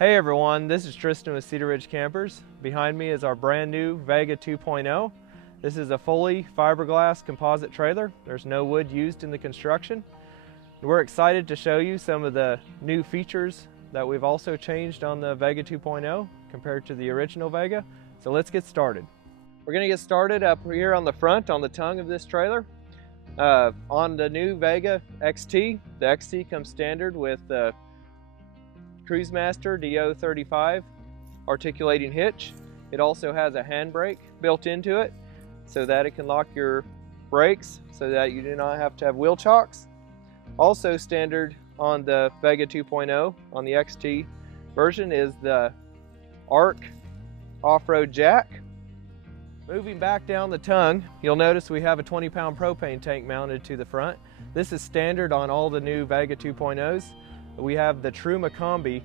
Hey everyone, this is Tristan with Cedar Ridge Campers. Behind me is our brand new Vega 2.0. This is a fully fiberglass composite trailer. There's no wood used in the construction. We're excited to show you some of the new features that we've also changed on the Vega 2.0 compared to the original Vega. So let's get started. We're going to get started up here on the front, on the tongue of this trailer. On the new Vega XT, the XT comes standard with the Cruisemaster DO35 articulating hitch. It also has a handbrake built into it so that it can lock your brakes so that you do not have to have wheel chocks. Also standard on the Vega 2.0 on the XT version is the ARC off-road jack. Moving back down the tongue, you'll notice we have a 20-pound propane tank mounted to the front. This is standard on all the new Vega 2.0s. We have the Truma Combi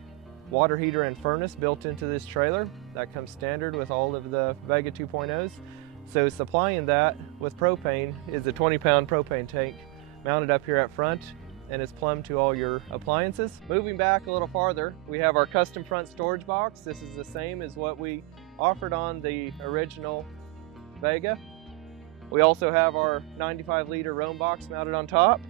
water heater and furnace built into this trailer. That comes standard with all of the Vega 2.0s. So supplying that with propane is a 20-pound propane tank mounted up here at front, and it's plumbed to all your appliances. Moving back a little farther, we have our custom front storage box. This is the same as what we offered on the original Vega. We also have our 95-liter roam box mounted on top.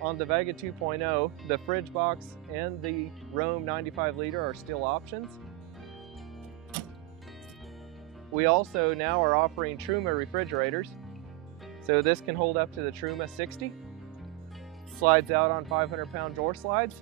On the Vega 2.0, the fridge box and the roam 95-liter are still options. We also now are offering Truma refrigerators. So this can hold up to the Truma 60. Slides out on 500-pound drawer slides.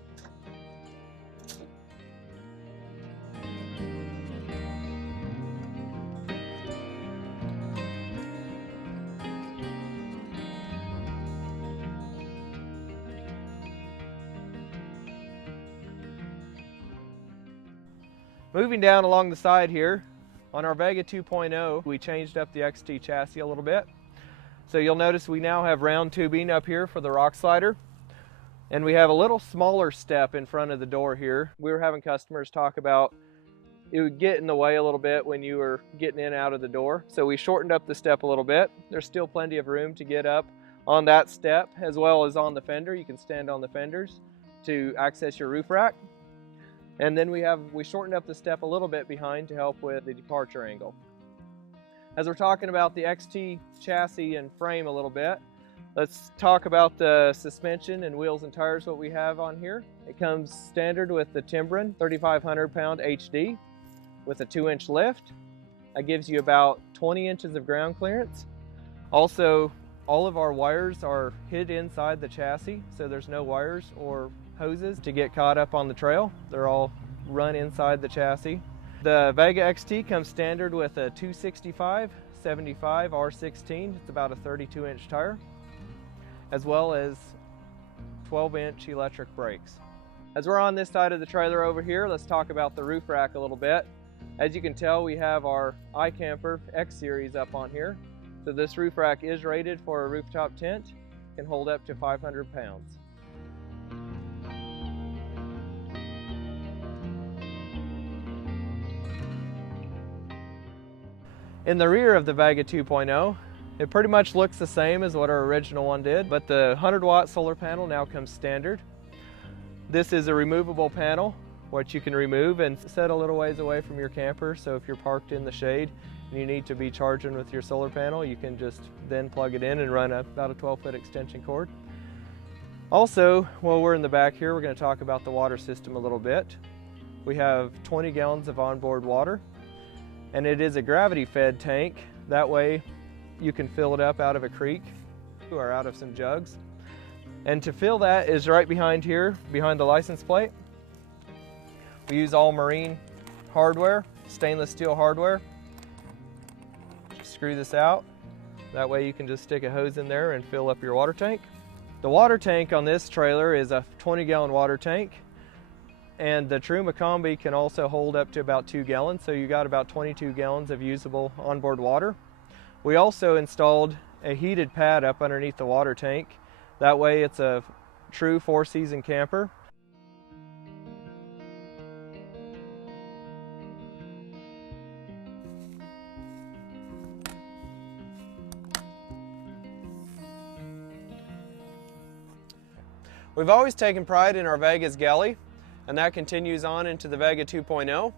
Moving down along the side here, on our Vega 2.0, we changed up the XT chassis a little bit. So you'll notice we now have round tubing up here for the rock slider. And we have a little smaller step in front of the door here. We were having customers talk about it would get in the way a little bit when you were getting in and out of the door. So we shortened up the step a little bit. There's still plenty of room to get up on that step as well as on the fender. You can stand on the fenders to access your roof rack. And then we shortened up the step a little bit behind to help with the departure angle. As we're talking about the XT chassis and frame a little bit, let's talk about the suspension and wheels and tires, what we have on here. It comes standard with the Timbren 3,500 pound HD with a 2-inch lift. That gives you about 20 inches of ground clearance. Also, all of our wires are hid inside the chassis, so there's no wires or hoses to get caught up on the trail. They're all run inside the chassis. The Vega XT comes standard with a 265/75 R16. It's about a 32-inch tire, as well as 12-inch electric brakes. As we're on this side of the trailer over here, let's talk about the roof rack a little bit. As you can tell, we have our iCamper X Series up on here. So this roof rack is rated for a rooftop tent, can hold up to 500 pounds. In the rear of the Vega 2.0, it pretty much looks the same as what our original one did, but the 100-watt solar panel now comes standard. This is a removable panel, which you can remove and set a little ways away from your camper. So if you're parked in the shade and you need to be charging with your solar panel, you can just then plug it in and run about a 12-foot extension cord. Also, while we're in the back here, we're going to talk about the water system a little bit. We have 20 gallons of onboard water, and it is a gravity-fed tank. That way you can fill it up out of a creek or out of some jugs. And to fill that is right behind here, behind the license plate. We use all marine hardware, stainless steel hardware. Just screw this out. That way you can just stick a hose in there and fill up your water tank. The water tank on this trailer is a 20-gallon water tank. And the Truma Combi can also hold up to about 2 gallons, so you got about 22 gallons of usable onboard water. We also installed a heated pad up underneath the water tank. That way it's a true 4-season camper. We've always taken pride in our Vega's Galley. and that continues on into the Vega 2.0.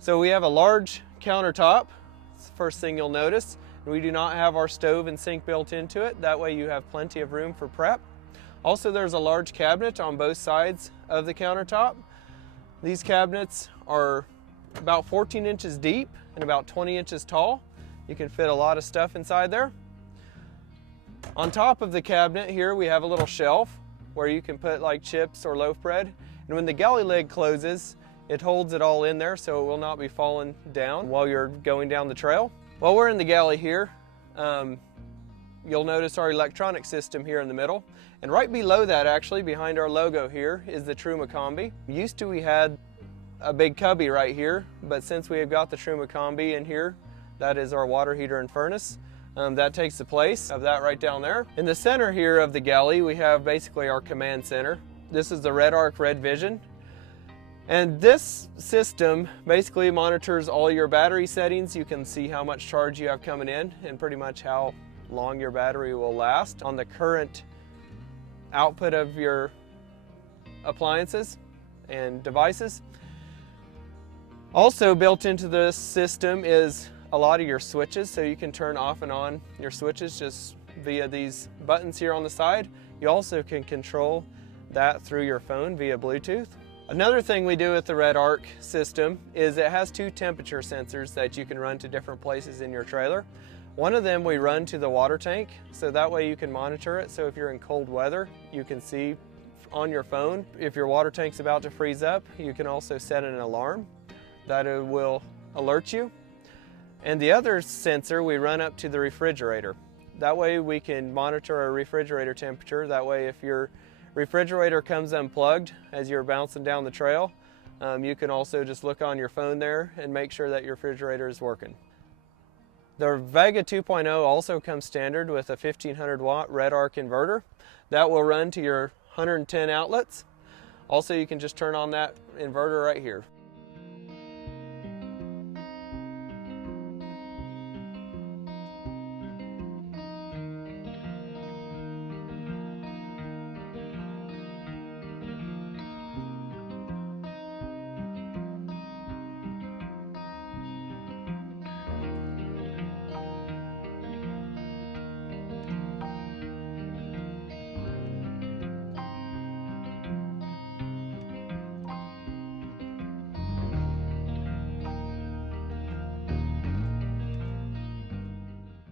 So we have a large countertop. That's the first thing you'll notice. We do not have our stove and sink built into it. That way you have plenty of room for prep. Also, there's a large cabinet on both sides of the countertop. These cabinets are about 14 inches deep and about 20 inches tall. You can fit a lot of stuff inside there. On top of the cabinet here, we have a little shelf where you can put like chips or loaf bread. And when the galley lid closes, it holds it all in there so it will not be falling down while you're going down the trail. While we're in the galley here, you'll notice our electronic system here in the middle. And right below that, actually, behind our logo here, is the Truma Combi. Used to we had a big cubby right here, but since we have got the Truma Combi in here, that is our water heater and furnace. That takes the place of that right down there. In the center here of the galley, we have basically our command center. This is the Red Arc Red Vision. And this system basically monitors all your battery settings. You can see how much charge you have coming in and pretty much how long your battery will last on the current output of your appliances and devices. Also built into this system is a lot of your switches, so you can turn off and on your switches just via these buttons here on the side. You also can control that through your phone via Bluetooth. Another thing we do with the Red Arc system is it has 2 temperature sensors that you can run to different places in your trailer. One of them we run to the water tank, so that way you can monitor it. So if you're in cold weather, you can see on your phone. If your water tank's about to freeze up, you can also set an alarm that it will alert you. And the other sensor we run up to the refrigerator. That way we can monitor our refrigerator temperature. That way if your refrigerator comes unplugged as you're bouncing down the trail, you can also just look on your phone there and make sure that your refrigerator is working. The Vega 2.0 also comes standard with a 1500 watt Red Arc inverter. That will run to your 110 outlets. Also, you can just turn on that inverter right here.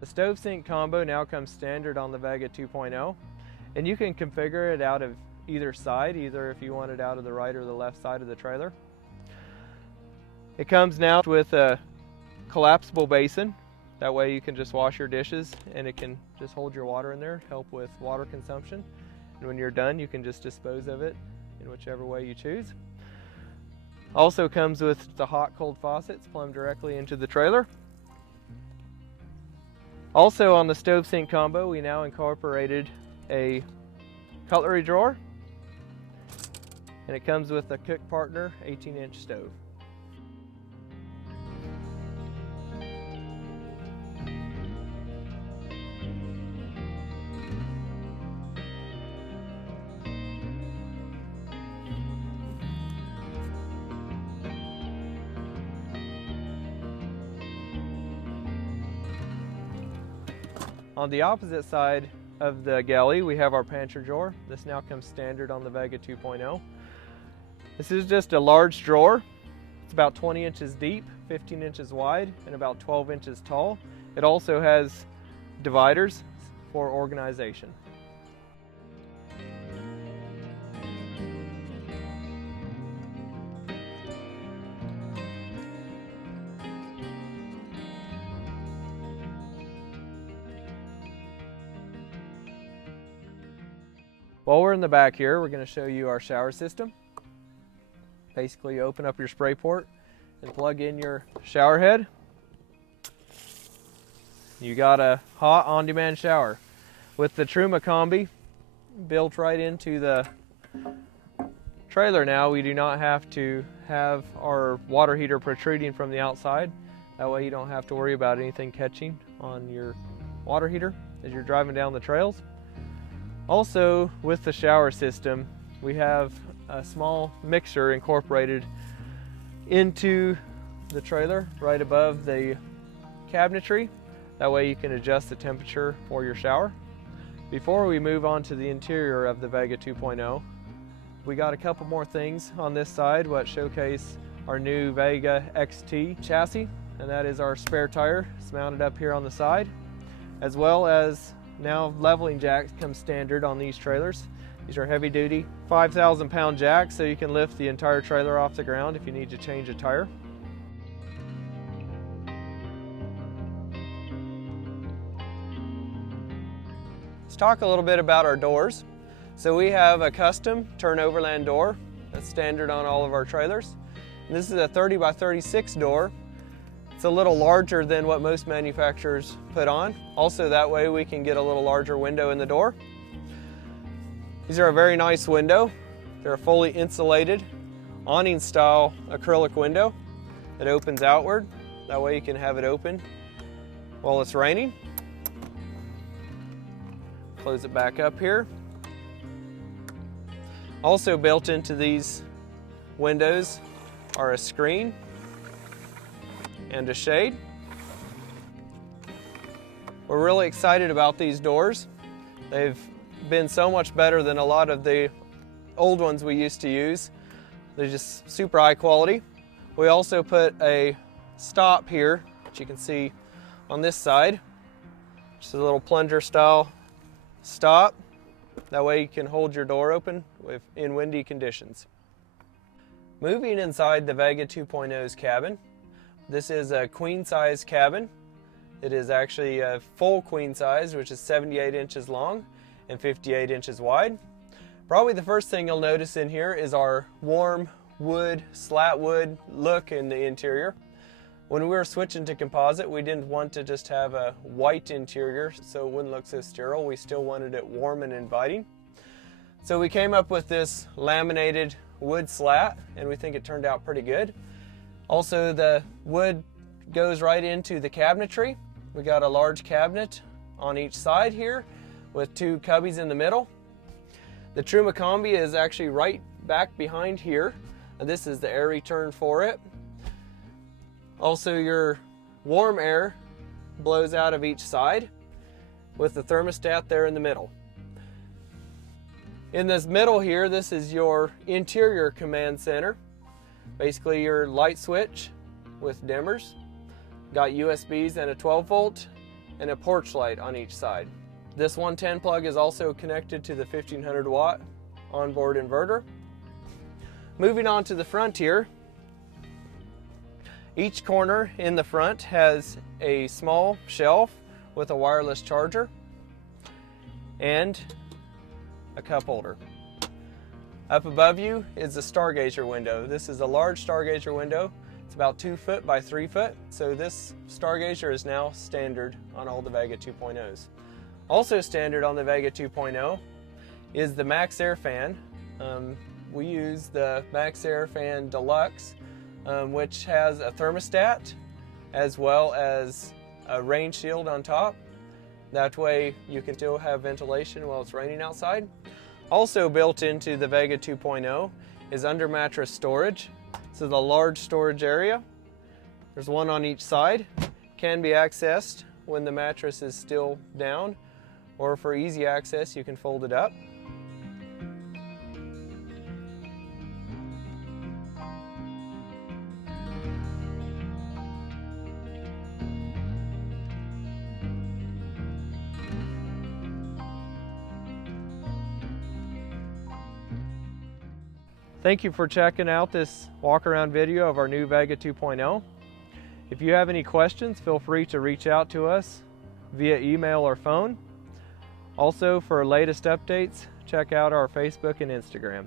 The stove sink combo now comes standard on the Vega 2.0, and you can configure it out of either side, either if you want it out of the right or the left side of the trailer. It comes now with a collapsible basin. That way you can just wash your dishes and it can just hold your water in there, help with water consumption. And when you're done, you can just dispose of it in whichever way you choose. Also comes with the hot cold faucets plumbed directly into the trailer. Also on the stove sink combo, we now incorporated a cutlery drawer, and it comes with a Cook Partner 18-inch stove. On the opposite side of the galley, we have our pantry drawer. This now comes standard on the Vega 2.0. This is just a large drawer. It's about 20 inches deep, 15 inches wide, and about 12 inches tall. It also has dividers for organization. While we're in the back here, we're going to show you our shower system. Basically, you open up your spray port and plug in your shower head. You got a hot on-demand shower. With the Truma Combi built right into the trailer now, we do not have to have our water heater protruding from the outside. That way you don't have to worry about anything catching on your water heater as you're driving down the trails. Also, with the shower system, we have a small mixer incorporated into the trailer right above the cabinetry. That way you can adjust the temperature for your shower. Before we move on to the interior of the Vega 2.0, we got a couple more things on this side what showcase our new Vega XT chassis, and that is our spare tire. It's mounted up here on the side, as well as now leveling jacks come standard on these trailers. These are heavy duty 5,000 pound jacks, so you can lift the entire trailer off the ground if you need to change a tire. Let's talk a little bit about our doors. So we have a custom turn-overland door that's standard on all of our trailers. And this is a 30 by 36 door. It's a little larger than what most manufacturers put on. Also, that way we can get a little larger window in the door. These are a very nice window. They're a fully insulated awning style acrylic window that opens outward. That way you can have it open while it's raining. Close it back up here. Also built into these windows are a screen and a shade. We're really excited about these doors. They've been so much better than a lot of the old ones we used to use. They're just super high quality. We also put a stop here, which you can see on this side. Just a little plunger style stop. That way you can hold your door open in windy conditions. Moving inside the Vega 2.0's cabin. This is a queen size cabin. It is actually a full queen size, which is 78 inches long and 58 inches wide. Probably the first thing you'll notice in here is our warm wood, slat wood look in the interior. When we were switching to composite, we didn't want to just have a white interior so it wouldn't look so sterile. We still wanted it warm and inviting. So we came up with this laminated wood slat, and we think it turned out pretty good. Also, the wood goes right into the cabinetry. We got a large cabinet on each side here with two cubbies in the middle. The Truma Combi is actually right back behind here, and this is the air return for it. Also, your warm air blows out of each side with the thermostat there in the middle. In this middle here, this is your interior command center. Basically your light switch with dimmers. Got USBs and a 12 volt and a porch light on each side. This 110 plug is also connected to the 1500 watt onboard inverter. Moving on to the front here, each corner in the front has a small shelf with a wireless charger and a cup holder. Up above you is the stargazer window. This is a large stargazer window. It's about 2 foot by 3 foot. So this stargazer is now standard on all the Vega 2.0s. Also standard on the Vega 2.0 is the Max Air fan. We use the Max Air fan Deluxe, which has a thermostat as well as a rain shield on top. That way you can still have ventilation while it's raining outside. Also built into the Vega 2.0 is under mattress storage. This is a large storage area. There's one on each side. Can be accessed when the mattress is still down, or for easy access you can fold it up. Thank you for checking out this walk around video of our new Vega 2.0. If you have any questions, feel free to reach out to us via email or phone. Also, for latest updates, check out our Facebook and Instagram.